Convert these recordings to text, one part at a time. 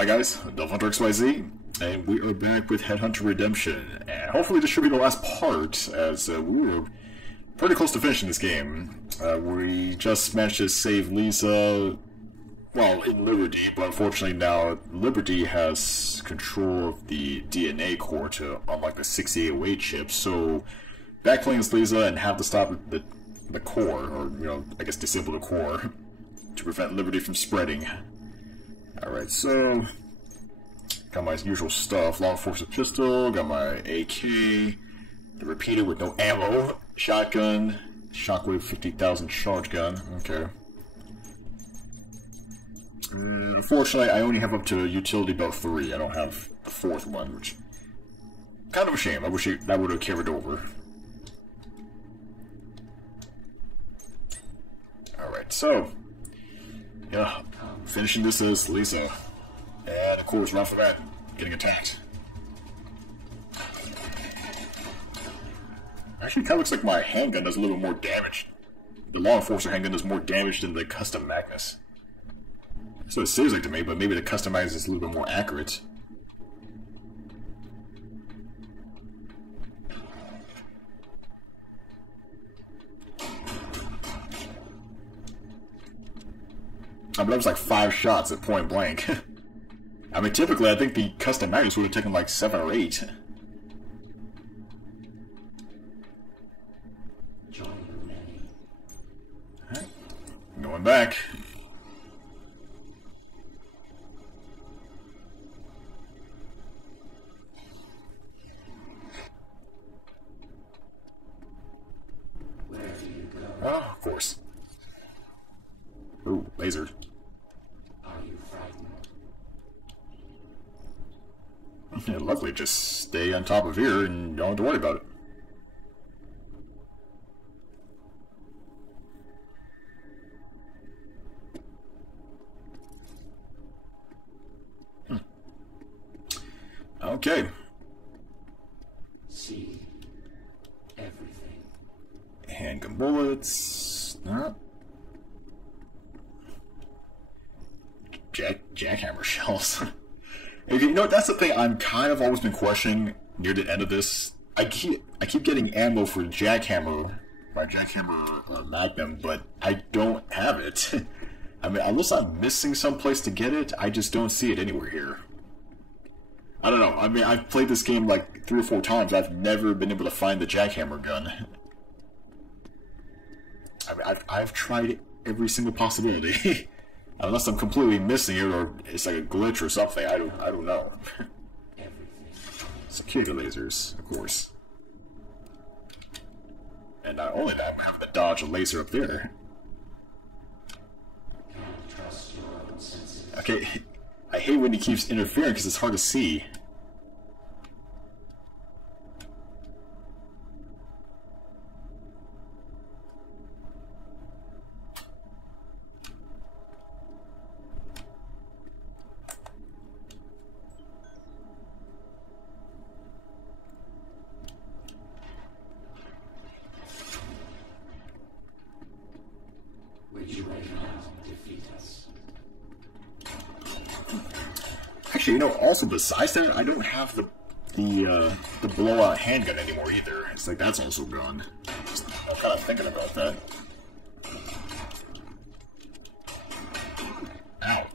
Hi guys, DevilHunterXYZ, and we are back with Headhunter Redemption, and hopefully this should be the last part, as we were pretty close to finishing this game. We just managed to save Leeza, well, in Liberty, but unfortunately now Liberty has control of the DNA core to unlock the 6808 chip, so backplaying as Leeza and have to stop the core, or, I guess disable the core, to prevent Liberty from spreading. Alright, so got my usual stuff, long force pistol, got my AK, the repeater with no ammo, shotgun, shockwave 50,000 charge gun, okay. Unfortunately, I only have up to utility belt 3, I don't have the 4th one, which kind of a shame, I wish that would have carried over. Alright, so yeah, finishing this as Leeza. And of course, right off the bat, getting attacked. Actually, kind of looks like my handgun does a little more damage. The Law Enforcer handgun does more damage than the Custom Magnus. That's what it seems like to me, but maybe the Custom Magnus is a little bit more accurate. I mean, that was like 5 shots at point blank. I mean, typically, I think the Custom Magnus would have taken like 7 or 8. Right. Going back. Oh, of course. Ooh, laser. Yeah, luckily, just stay on top of here and don't have to worry about it. Okay. See everything. Handgun bullets. Jackhammer shells. You know, that's the thing I'm kind of always been questioning near the end of this. I keep getting ammo for Jackhammer, my Jackhammer Magnum, but I don't have it. I mean, unless I'm missing someplace to get it, I just don't see it anywhere here. I don't know. I mean, I've played this game like 3 or 4 times. I've never been able to find the Jackhammer gun. I mean, I've tried every single possibility. Unless I'm completely missing it, or it's like a glitch or something, I don't know. Security lasers, of course. And not only that, I'm having to dodge a laser up there. Okay, I hate when he keeps interfering because it's hard to see. Actually, also besides that, I don't have the blowout handgun anymore either. It's like that's also gone. I'm kind of thinking about that. Ow.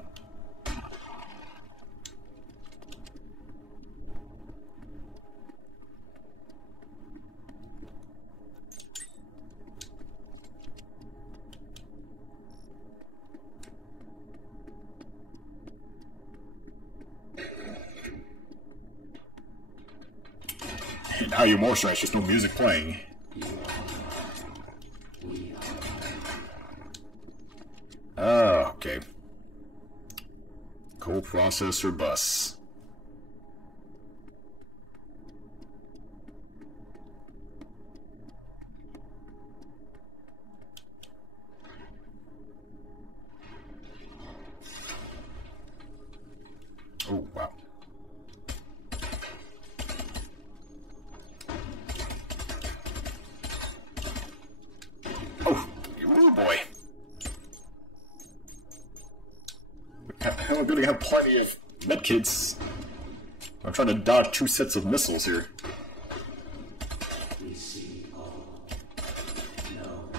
Now you're more stressed, just no music playing. Oh, okay. Co-processor bus. Oh, wow. medkits. I'm trying to dodge 2 sets of missiles here. We see all. Know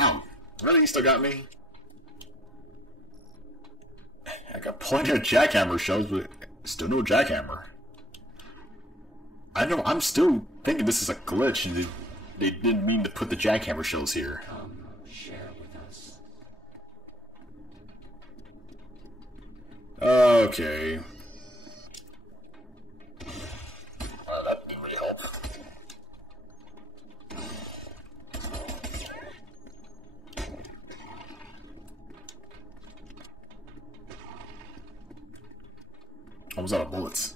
Ow. Really? You still got me? I got plenty of jackhammer shells, but still no jackhammer. I know, I'm still thinking this is a glitch, and they didn't mean to put the jackhammer shells here. Come, share with us. Okay. Well, that didn't really help. I was out of bullets.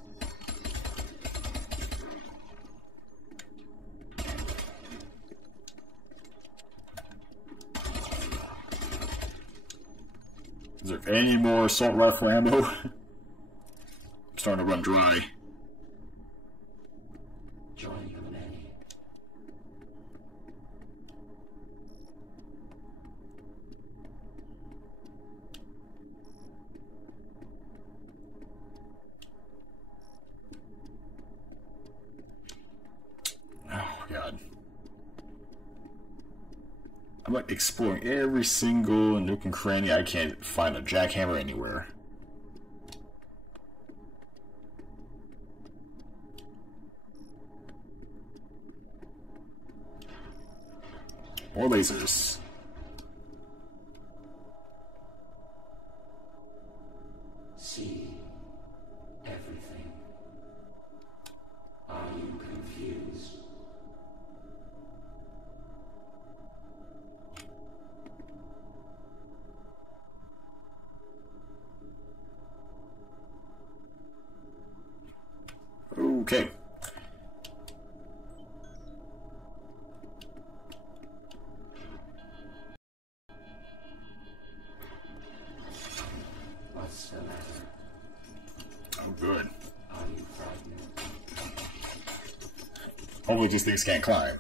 Is there any more assault rifle ammo? I'm starting to run dry. Join the many. Oh, God. I'm like exploring every single nook and cranny. I can't find a jackhammer anywhere. More lasers. See everything. Are you confused? Okay. What's the matter? I'm good. Are you frightened? Hopefully these things can't climb.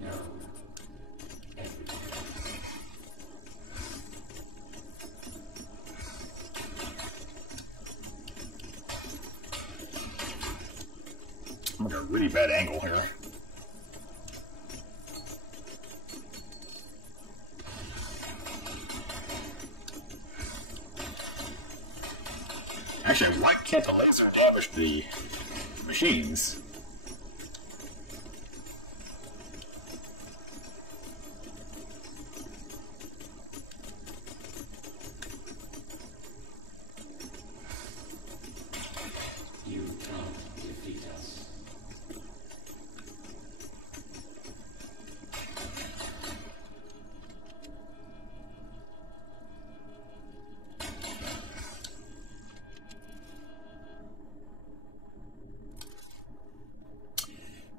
No. Everything. I'm at a really bad angle here. Actually, why can't the laser damage the machines? You can't defeat us.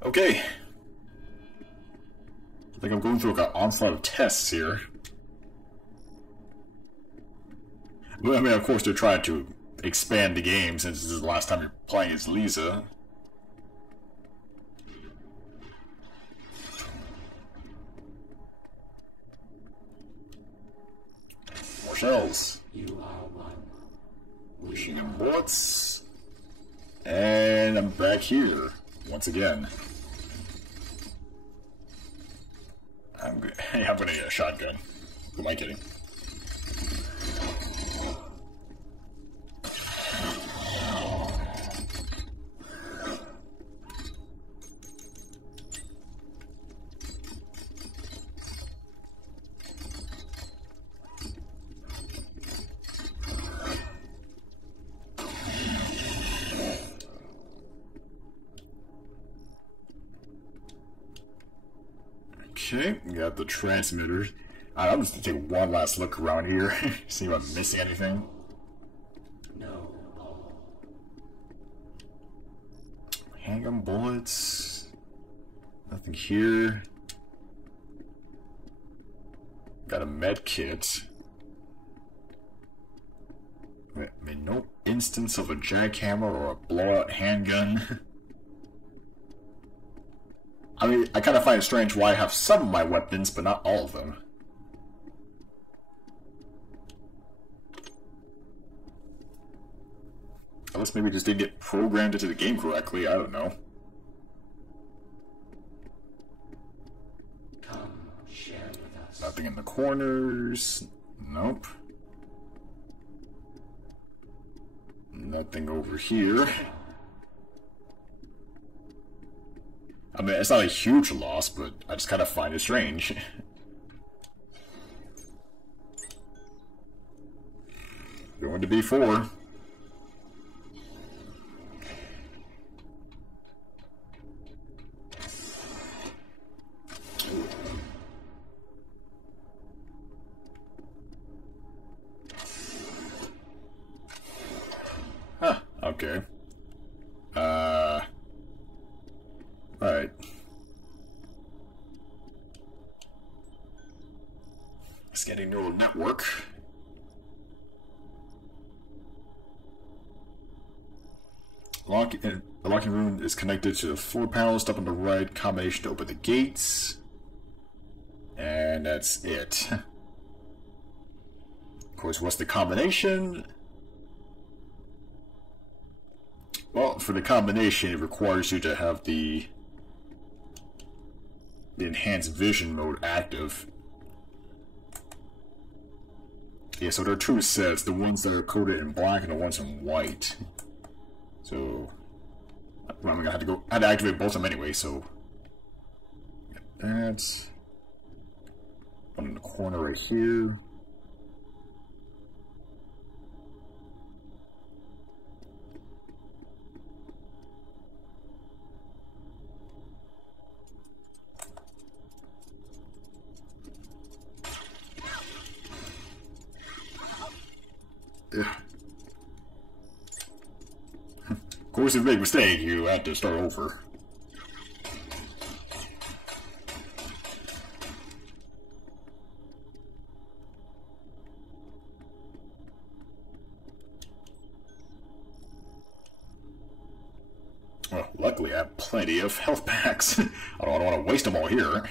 Okay. I think I'm going through like an onslaught of tests here. Well, I mean, of course, they're trying to expand the game since this is the last time you're playing as Leeza. More shells. You are one. We Shooting bullets. And I'm back here once again. Hey, I'm gonna get a shotgun. Who am I kidding? Okay, we got the transmitters. I'm just gonna take one last look around here, see if I'm missing anything. know all. Handgun bullets. Nothing here. Got a med kit. I mean, no instance of a jackhammer or a blowout handgun. I mean, I kind of find it strange why I have some of my weapons, but not all of them. Unless maybe it just didn't get programmed into the game correctly, I don't know. Come, share with us. Nothing in the corners. Nope. Nothing over here. I mean, it's not a huge loss, but I just kind of find it strange. Going to B4. Huh, okay. Alright. Scanning neural network. The locking room is connected to the floor panels up on the right. Combination to open the gates. And that's it. Of course, what's the combination? Well, for the combination, it requires you to have the enhanced vision mode active. Yeah, so there are two sets, the ones that are coded in black and the ones in white. So, well, I'm gonna have to activate both of them anyway, so. That's one in the corner right here. Of course, if you make a mistake, you have to start over. Well, luckily I have plenty of health packs. I don't want to waste them all here.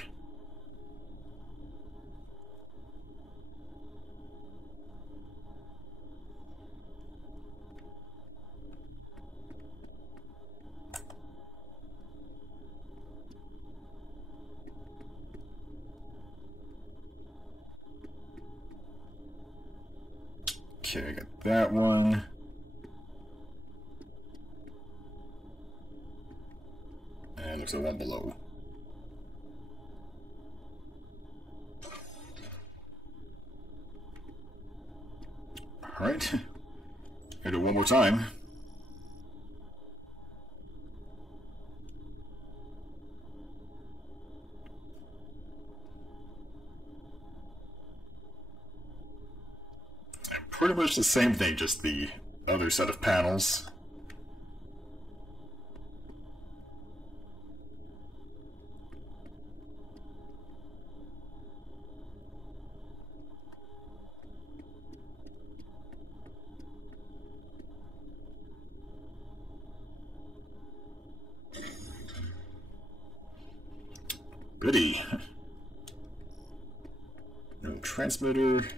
Okay, I got that one. And looks like one below. Alright. Gonna do it one more time. Pretty much the same thing, just the other set of panels. Goody. No transmitter.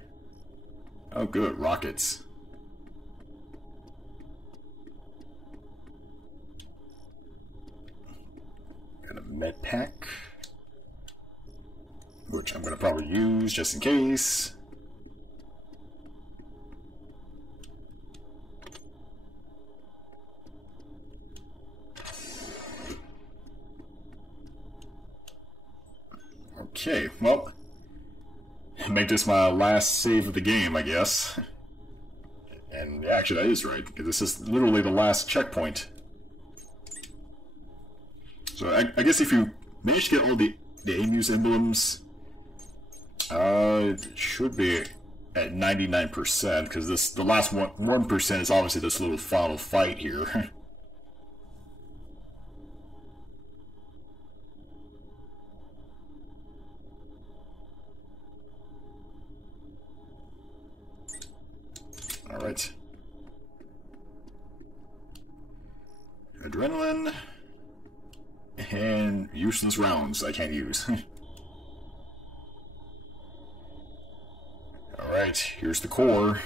Oh good, rockets. Got a med pack, which I'm gonna probably use just in case. Okay, well, make this my last save of the game, I guess. And yeah, actually that is right, because this is literally the last checkpoint. So I guess if you manage to get all the Amuse emblems, it should be at 99%, because the last 1% is obviously this little final fight here. Alright. Adrenaline. And useless rounds I can't use. Alright, here's the core.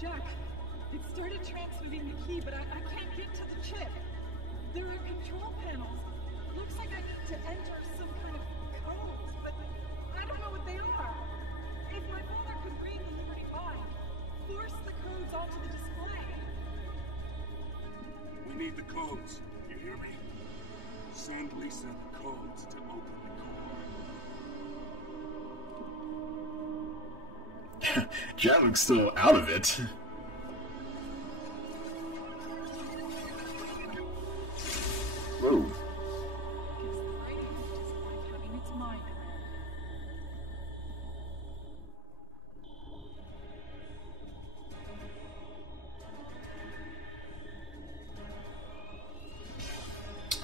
Jack, it started transmitting the key, but I can't get to the chip. There are control panels. Looks like I need to enter some kind of codes, but I don't know what they are. If my father could read the Liberty Mind, force the codes onto the display. We need the codes. You hear me? Send Leeza the codes to open the core. Jack looks still out of it. Whoa. Guess the writing is just like having its mind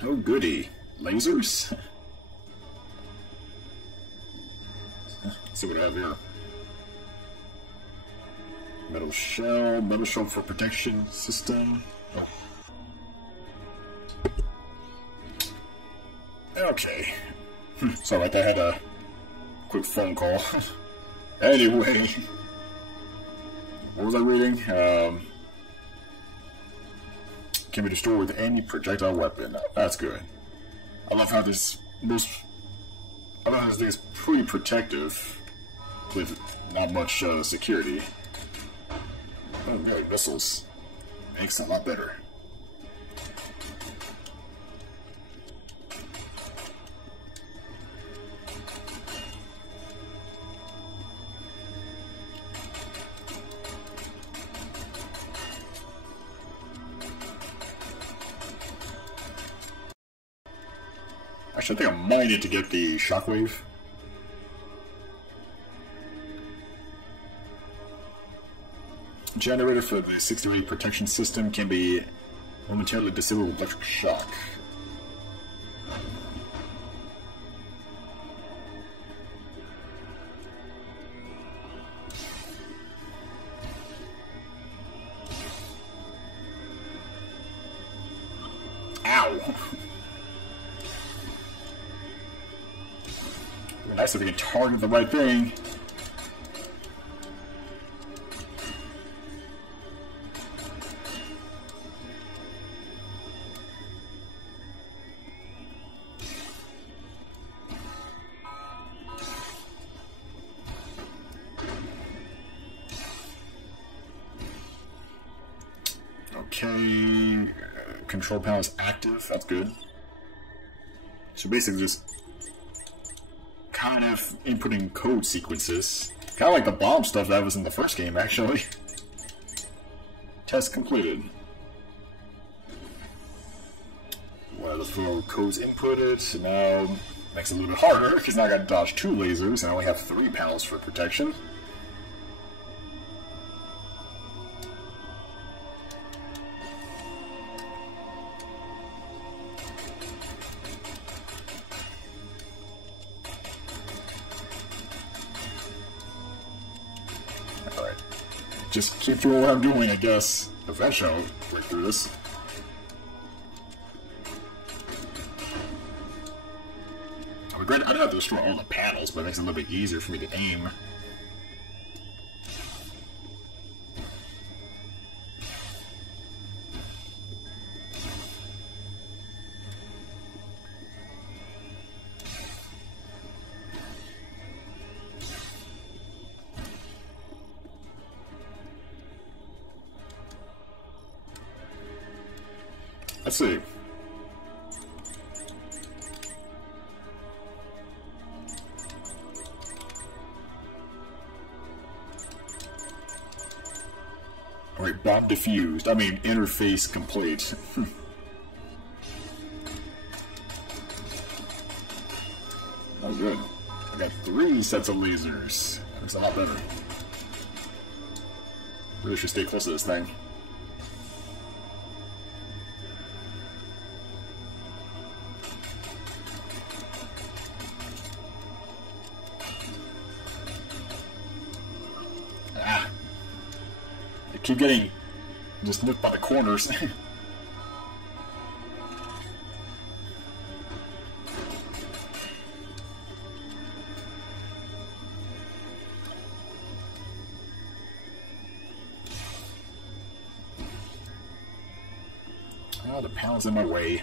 Oh goody. Lasers? Let's see what I have here. Metal shell for protection system. Oh. Okay. Sorry about that, I had a quick phone call. Anyway. What was I reading? Can be destroyed with any projectile weapon. That's good. I love how this thing is pretty protective with not much security. Oh no, missiles. Makes it a lot better. Actually, I think I might need to get the shockwave. Generator for the 6-8 protection system can be momentarily disabled with electric shock. Ow! Nice if we can target the right thing. Okay, control panel is active, that's good. So basically just kind of inputting code sequences. Kind of like the bomb stuff that was in the first game, actually. Test completed. Well, the 4 codes inputted, so now makes it a little bit harder, because now I gotta dodge 2 lasers, and I only have 3 panels for protection. Just keep doing what I'm doing, I guess. Eventually I'll break through this. I don't have to destroy all the panels, but it makes it a little bit easier for me to aim. Let's see. Alright, bomb defused. I mean, interface complete. 3 sets of lasers. That's a lot better. Really should stay close to this thing. Ah! I keep getting just nipped by the corners. Oh, the panel's in my way.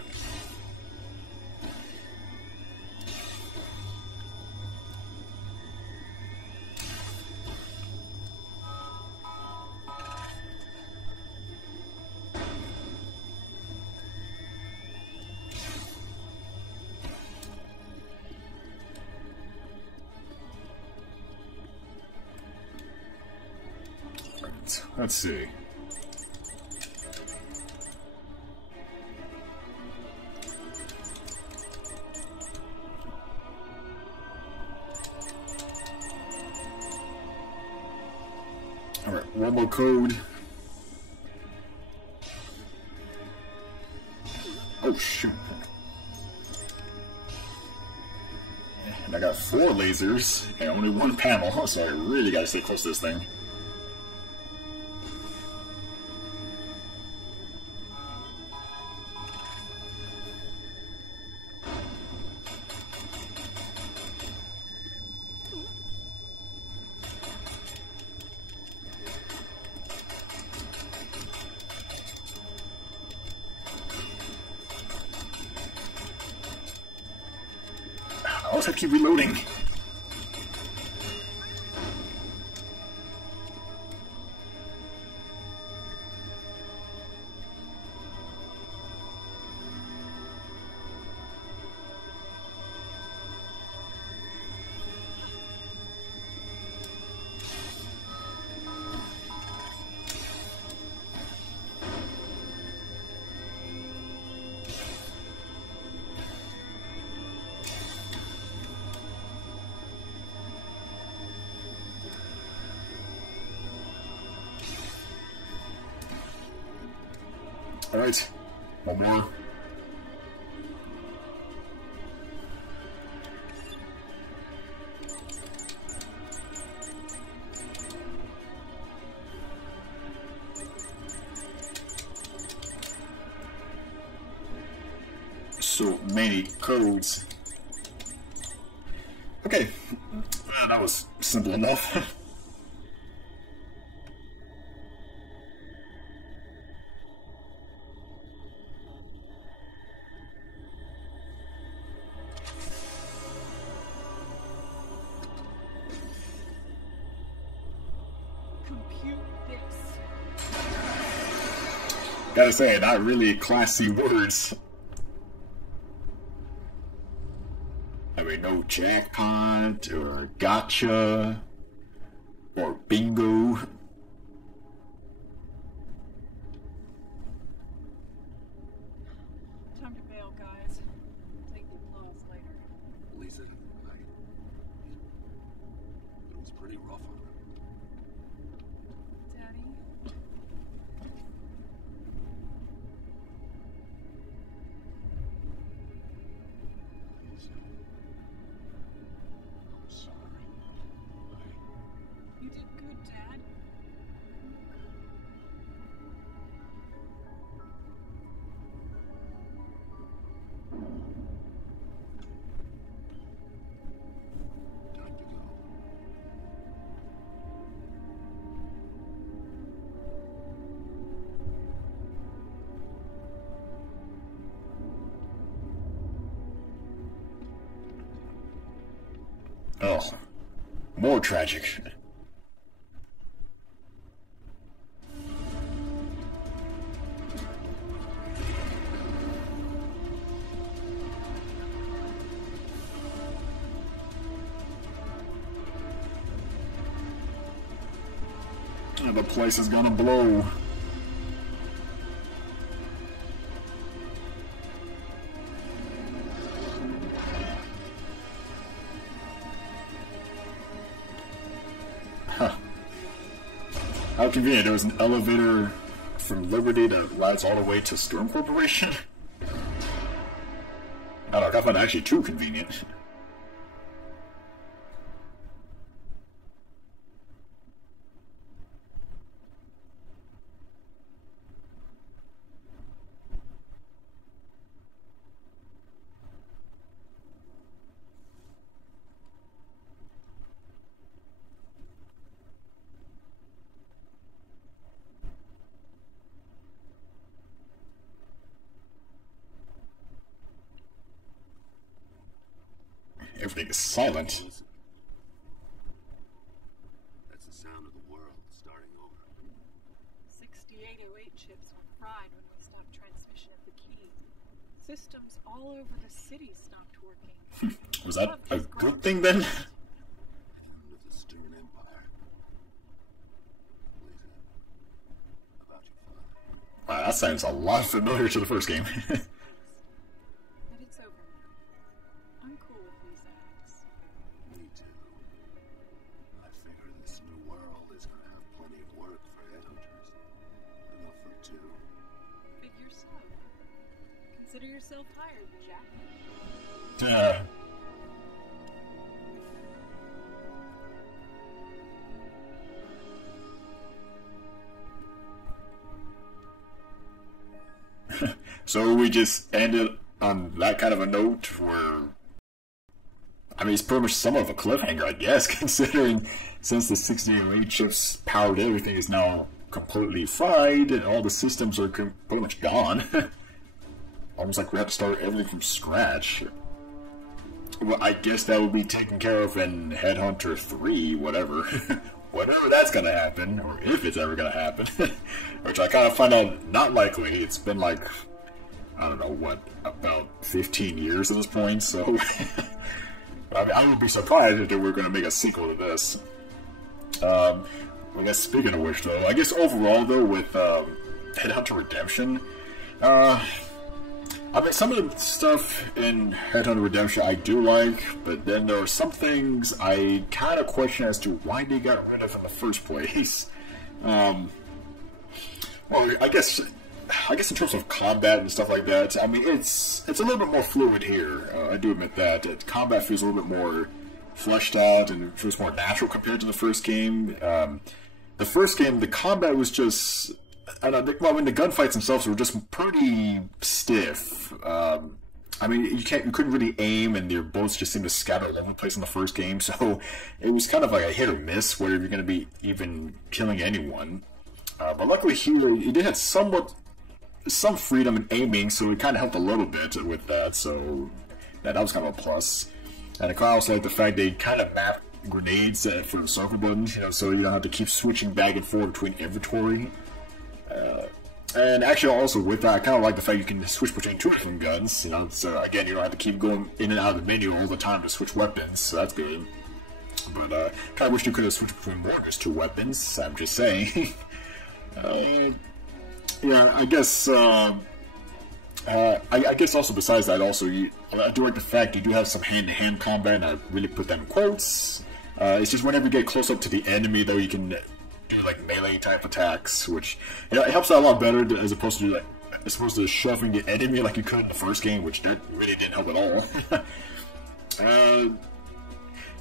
Let's see. Alright, one more code. Oh shoot. And I got 4 lasers and only 1 panel, so I really gotta stay close to this thing. I also have to keep reloading. Alright, one more. So many codes. Okay, that was simple enough. Gotta say, not really classy words. I mean, no jackpot, or gotcha, or bingo. Time to bail, guys. Take the blows later. Leeza, it was pretty rough on her. Daddy? I'm sorry. You did good, Dad. Time to go. Oh, more tragic. The place is gonna blow. How convenient. There was an elevator from Liberty that rides all the way to Storm Corporation. I don't know, I find that actually too convenient. Everything is silent. Listen. That's the sound of the world starting over. 6808 chips were fried when we stopped transmission of the key. Systems all over the city stopped working. Was that a good thing then? End of the Stern Empire. Leeza, about your father. Wow, that sounds a lot familiar to the first game. But it's over now. I'm cool with these acts. Me too. I figure this new world is gonna have plenty of work for headhunters. Enough for two. Figure so. Consider yourself hired, Jack. So we just ended on that kind of a note where, I mean, it's pretty much somewhat of a cliffhanger, I guess, considering since the 6808 chips powered everything is now completely fried and all the systems are pretty much gone. Almost like we have to start everything from scratch. Well, I guess that will be taken care of in Headhunter 3, whatever. Whatever that's gonna happen, or if it's ever gonna happen. Which I kind of find out not likely. It's been like, I don't know, what, about 15 years at this point, so... I mean, I would be surprised if they were gonna make a sequel to this. I guess speaking of which, though, I guess overall, though, with Headhunter Redemption, I mean, some of the stuff in Headhunter Redemption I do like, but then there are some things I kind of question as to why they got rid of in the first place. Well, I guess in terms of combat and stuff like that, I mean, it's a little bit more fluid here. I do admit that. Combat feels a little bit more fleshed out and it feels more natural compared to the first game. The first game, the combat was just... I don't know, well, I mean, the gunfights themselves were just pretty stiff. I mean, you couldn't really aim, and your bullets just seemed to scatter all over the place in the first game, so it was kind of like a hit or miss, whether you're going to be even killing anyone. But luckily here, it did have some freedom in aiming, so it kind of helped a little bit with that, so that was kind of a plus. And I also like the fact they kind of mapped grenades for the circle buttons, so you don't have to keep switching back and forth between inventory. And actually, also with that, I kind of like the fact you can switch between two different guns, so again, you don't have to keep going in and out of the menu all the time to switch weapons, so that's good. But kind of wish you could have switched between more than just two weapons, I'm just saying. Yeah, I guess, I guess also besides that, also, I do like the fact you do have some hand-to-hand combat, and I really put that in quotes. It's just whenever you get close up to the enemy, though, you can do like melee type attacks, which it helps out a lot better as opposed to shoving the enemy like you could in the first game, which that really didn't help at all.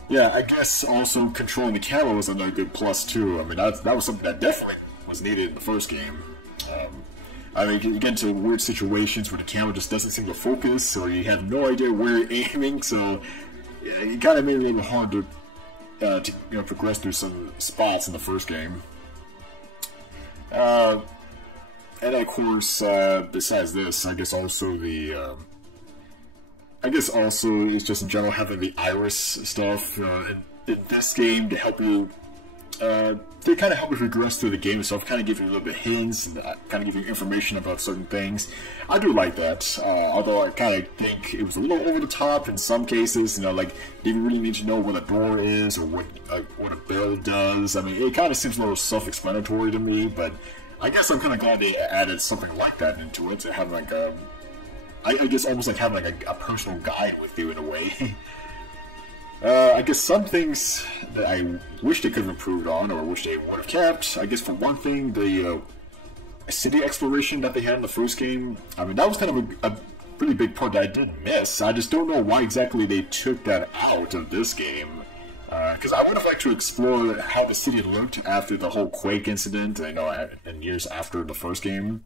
Yeah, I guess also controlling the camera was another good plus too. I mean, that was something that definitely was needed in the first game. I mean, you get into weird situations where the camera just doesn't seem to focus, or you have no idea where you're aiming, so it kind of made it a little hard to progress through some spots in the first game. And of course, besides this, I guess also it's just in general having the iris stuff in this game to help you, they kind of help you progress through the game itself, kind of give you a little bit of hints and kind of give you information about certain things. I do like that, although I kind of think it was a little over the top in some cases, like, do you really need to know what a door is or what a bell does? I mean, it kind of seems a little self-explanatory to me, but I guess I'm kind of glad they added something like that into it, to have like I guess almost like having like a personal guide with you in a way. I guess some things that I wish they could have improved on, or wish they would have kept. I guess for one thing, the city exploration that they had in the first game. I mean, that was kind of a pretty big part that I did miss. I just don't know why exactly they took that out of this game. Because I would have liked to explore how the city looked after the whole Quake incident, and years after the first game.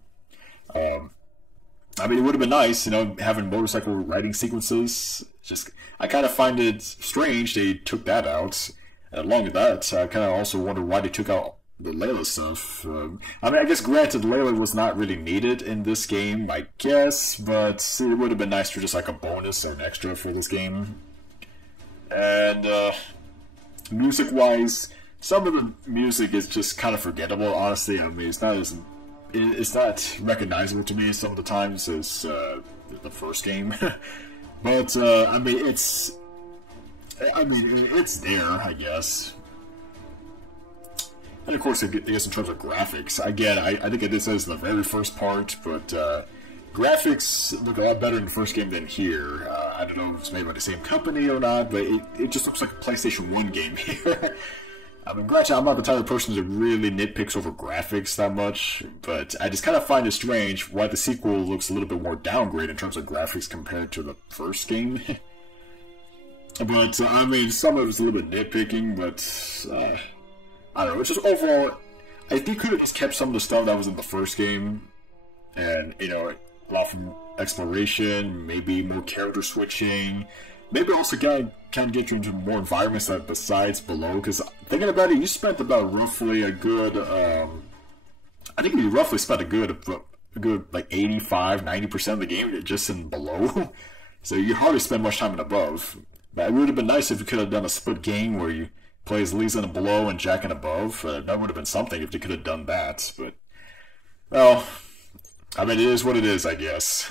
I mean, it would have been nice, having motorcycle riding sequences. Just, I kind of find it strange they took that out. And along with that, I kind of also wonder why they took out the Layla stuff. I mean, I guess granted, Layla was not really needed in this game, I guess, but it would have been nice for just like a bonus or an extra for this game. And, music-wise, some of the music is just kind of forgettable, honestly. I mean, it's not recognizable to me some of the times as the first game. But I mean, it's there, I guess. And of course, I guess in terms of graphics, again, I think I did say this in the very first part, but graphics look a lot better in the first game than here. I don't know if it's made by the same company or not, but it just looks like a PlayStation 1 game here. I mean, granted, I'm not the type of person that really nitpicks over graphics that much, but I just kind of find it strange why the sequel looks a little bit more downgrade in terms of graphics compared to the first game. But, I mean, some of it's a little bit nitpicking, but, I don't know, it's just overall, I think could have just kept some of the stuff that was in the first game, and, a lot from exploration, maybe more character switching, maybe also kind of get you into more environments that besides below, because thinking about it, you spent about roughly a good, I think you roughly spent a good like 85–90% of the game just in below, so you hardly spend much time in above. But it would have been nice if you could have done a split game where you play as Leeza in below and Jack in above. That would have been something if they could have done that, but, well, I mean, it is what it is, I guess.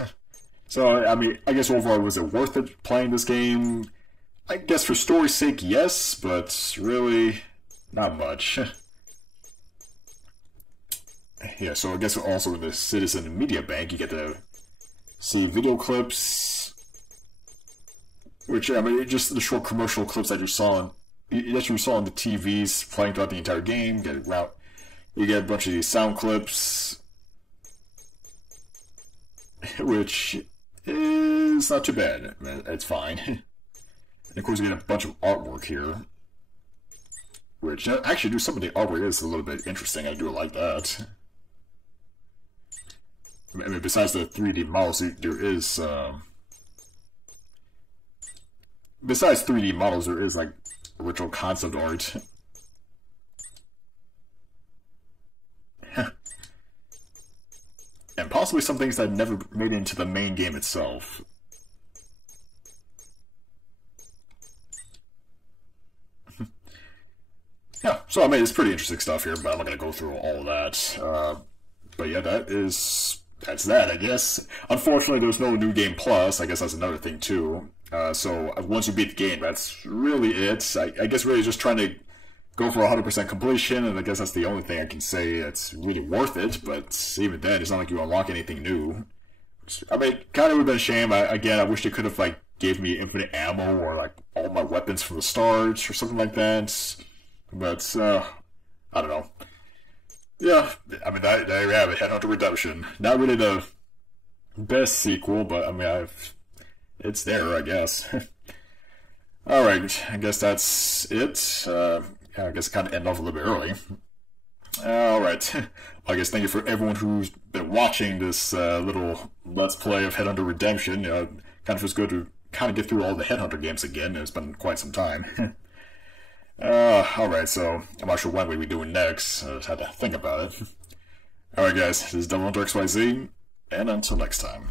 So, I mean, I guess overall, was it worth it playing this game? I guess for story's sake, yes, but really, not much. Yeah, so I guess also in the Citizen Media Bank, you get to see video clips, which, I mean, just the short commercial clips that you saw on the TVs playing throughout the entire game. You get a bunch of these sound clips, which is not too bad. It's fine. And of course, you get a bunch of artwork here, which actually, some of the artwork is a little bit interesting. I do like that. I mean, besides the 3D models, there is besides 3D models, there is like original concept art. And possibly some things that never made it into the main game itself. Yeah, so I mean, it's pretty interesting stuff here, but I'm not going to go through all of that. But yeah, that's that, I guess. Unfortunately, there's no New Game Plus. I guess that's another thing, too. So once you beat the game, that's really it. I guess really just trying to go for 100% completion, and I guess that's the only thing I can say that's really worth it, but even then, it's not like you unlock anything new. I mean, kind of would have been a shame. Again, I wish they could have, like, gave me infinite ammo, or, like, all my weapons from the start, or something like that. But, I don't know. Yeah, I mean, there you have it, Headhunter Redemption. Not really the best sequel, but, I mean, it's there, I guess. Alright, I guess that's it. Yeah, I guess kind of end off a little bit early. Alright, I guess thank you for everyone who's been watching this little Let's Play of Headhunter Redemption. Kind of feels good to kind of get through all the Headhunter games again. It's been quite some time. Alright, so I'm not sure what we'll be doing next. I just had to think about it. Alright guys, this is DevilHunterXYZ, and until next time.